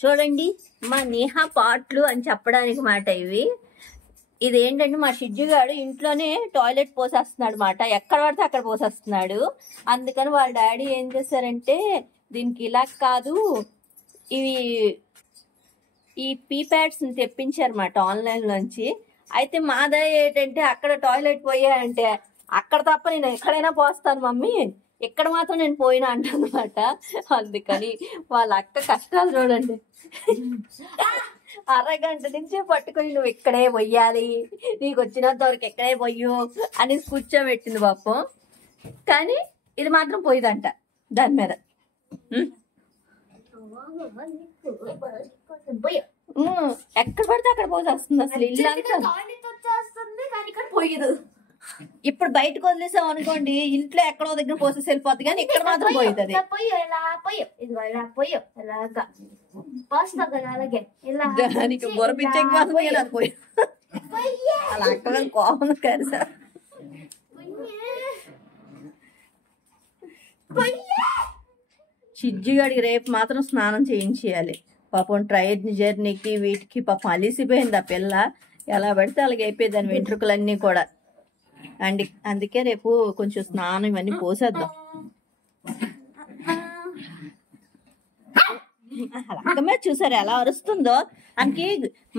చూడండి మా నేహా పాట్లు అని చెప్పడానికి మాట ఇవి. ఇదేంటంటే మా షిజ్జుగాడు ఇంట్లోనే టాయిలెట్ పోసేస్తున్నాడు మాట, ఎక్కడ పడితే అక్కడ పోసేస్తున్నాడు. అందుకని వాళ్ళ డాడీ ఏం చేశారంటే దీనికి ఇలా కాదు, ఇవి ఈ పీ ప్యాడ్స్ తెప్పించారన్నమాట ఆన్లైన్ లోంచి. అయితే మాదే ఏంటంటే అక్కడ టాయిలెట్ పోయాయంటే అక్కడ తప్ప నేను ఎక్కడైనా పోస్తాను మమ్మీ, ఇక్కడ మాత్రం నేను పోయినా అంటనమాట. అందుకని వాళ్ళ అక్క కష్టాలు చూడండి. అరగంట నుంచే పట్టుకొని నువ్వు ఇక్కడే పొయ్యాలి, నీకు వచ్చినంత వరకు ఎక్కడే పొయ్యు అని కూర్చోబెట్టింది పాపం. కానీ ఇది మాత్రం పోయిదంట దాని మీద. ఎక్కడ పడితే అక్కడ పోసేస్తుంది అసలు ఇల్లంతా. పోయేదు ఇప్పుడు బయటకు వదిలేసాం అనుకోండి, ఇంట్లో ఎక్కడో దగ్గర పోసేసి వెళ్ళిపోద్ది, కానీ ఇక్కడ మాత్రం పోయేది. దానికి బొరపించే మాత్రం అలా అక్కడ కోపం కాదు సార్. చిజ్జుగాడికి రేపు మాత్రం స్నానం చేయించేయాలి పాపం. ట్రైన్ జర్నీకి వీటికి పాపం అలిసిపోయింది ఆ పిల్ల, ఎలా పడితే అలాగే అయిపోయింది దాని వెంట్రుకలన్నీ కూడా. అందుకే రేపు కొంచెం స్నానం ఇవన్నీ పోసేద్దాం. అక్కమే చూసారు ఎలా అరుస్తుందో. మనకి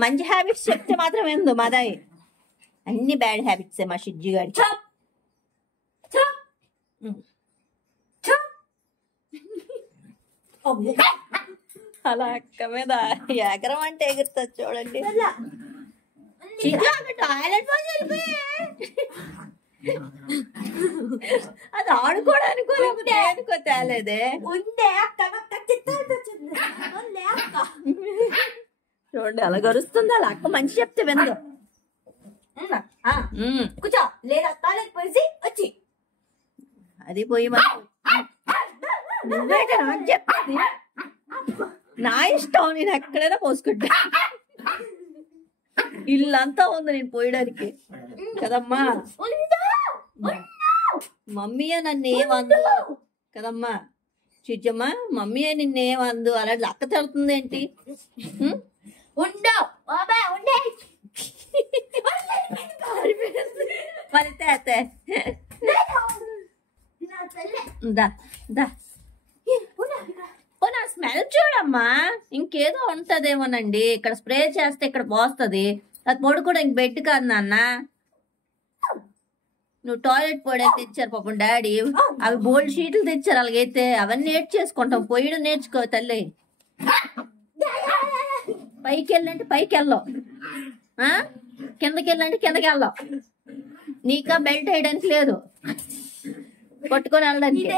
మంచి హ్యాబిట్స్ చెప్తే మాత్రం ఏందో మాదాయి, అన్ని బ్యాడ్ హ్యాబిట్స్ మా షిజ్జు గారి. అలా అక్క మీద ఎగరం అంటే ఎగురుతుంది చూడండి. టాయిలెట్ అది ఆడుకోవడానికి అనుకో తేలేదే. చూడండి అలా గరుస్తుంది. అలా అక్క మంచి చెప్తే విందు. కూర్చో లేదా టాయిలెట్ పోసి వచ్చి అది పోయి నువ్వేట నాకు చెప్తుంది. నా ఇష్టం, నేను ఎక్కడైనా పోసుకుంటా. ఇల్లంతా ఉంది నేను పోయడానికి కదమ్మా. మమ్మీయే నన్ను ఏమందు కదమ్మా చిచ్చమ్మా, మమ్మీయే నిన్నేమందు. అలాంటి అక్క తడుతుంది ఏంటి? నా స్మెల్ చూడమ్మా, ఇంకేదో ఉంటదేమోనండి. ఇక్కడ స్ప్రే చేస్తే ఇక్కడ పోస్తుంది, అది పొడి కూడా ఇంక బెడ్ కాదు నాన్న. నువ్వు టాయిలెట్ పొడి తెచ్చారు పాపం డాడీ, అవి బోల్డ్ షీట్లు తెచ్చారు. అలాగైతే అవన్నీ నేర్చేసుకుంటాం, పొయ్యడం నేర్చుకో తల్లి. పైకి వెళ్ళంటే పైకి వెళ్ళావు, కిందకి వెళ్ళంటే కిందకి వెళ్ళావు. నీకా బెల్ట్ వేయడానికి లేదు, పట్టుకొని వెళ్ళడానికి.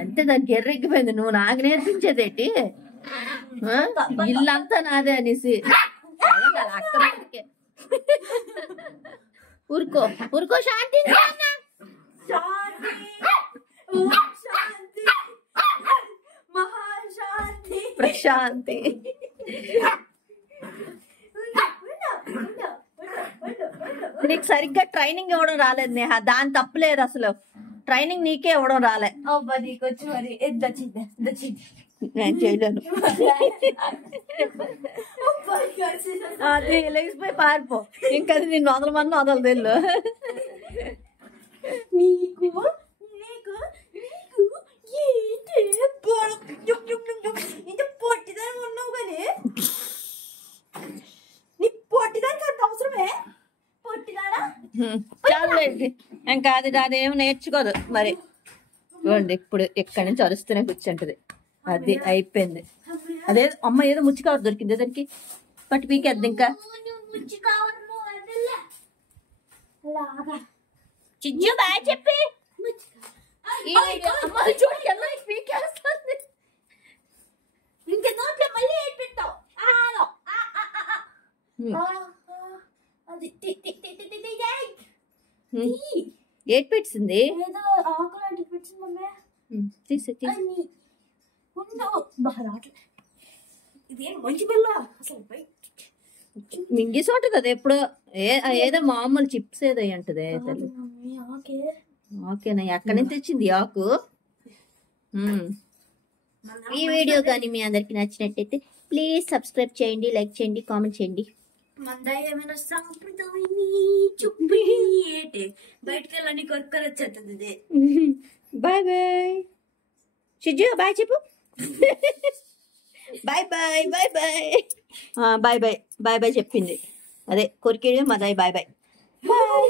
అంటే దానికి ఎర్రెక్కిపోయింది. నువ్వు నాకు నేర్పించేదేంటి? ఇల్లంతా నాదే అనేసి. అక్క ఊరుకో ఊరుకో, శాంతి ప్రశాంతి. నీకు సరిగ్గా ట్రైనింగ్ ఇవ్వడం రాలేదు నేహ, దాని తప్పులేదు అసలు. ట్రైనింగ్ నీకే ఇవ్వడం రాలే. నేను చేయలేను. అది లెగిసిపోయి పారిపో, ఇంకా నేను వదలమని వదలదేళ్ళు. పొట్టిదాని ఉన్నావు కానీ నీ పొట్టిదానికి అంత అవసరమే? చాలండి ఇంకా అదేం నేర్చుకోదు మరి. చూడండి ఇప్పుడు ఇక్కడి నుంచి అరుస్తూనే కూర్చుంటది. అది అయిపోయింది. అదే అమ్మ ఏదో ముచ్చి కవర్ దొరికింది దానికి, పట్టి పీకేద్ది. ఇంకా చిజ్జు బాయ్ చెప్పి పీకేస్తుంది. ఇంకెందుకు మళ్ళీ ఏడ్పెట్టావు? ఏట్ పెట్టింది మింగిసి ఉంటది అది ఎప్పుడో. ఏదో మామూలు చిప్స్ ఏదో అంటది తల్లి. ఓకేనా? ఎక్కడి నుంచి తెచ్చింది ఆకు? ఈ వీడియో కానీ మీ అందరికి నచ్చినట్టయితే ప్లీజ్ సబ్స్క్రైబ్ చేయండి, లైక్ చేయండి, కామెంట్ చేయండి. ఏమైనా సాంప్రదాయని చుప్పి బయటకు వెళ్ళని కొరకలు వచ్చేస్తుంది. బాయ్ బాయ్ షిజ్జు, బాయ్ చెప్పు. Bye bye bye bye bye bye bye bye చెప్పింది. అదే కొరికేడు మదాయి. Bye bye bye.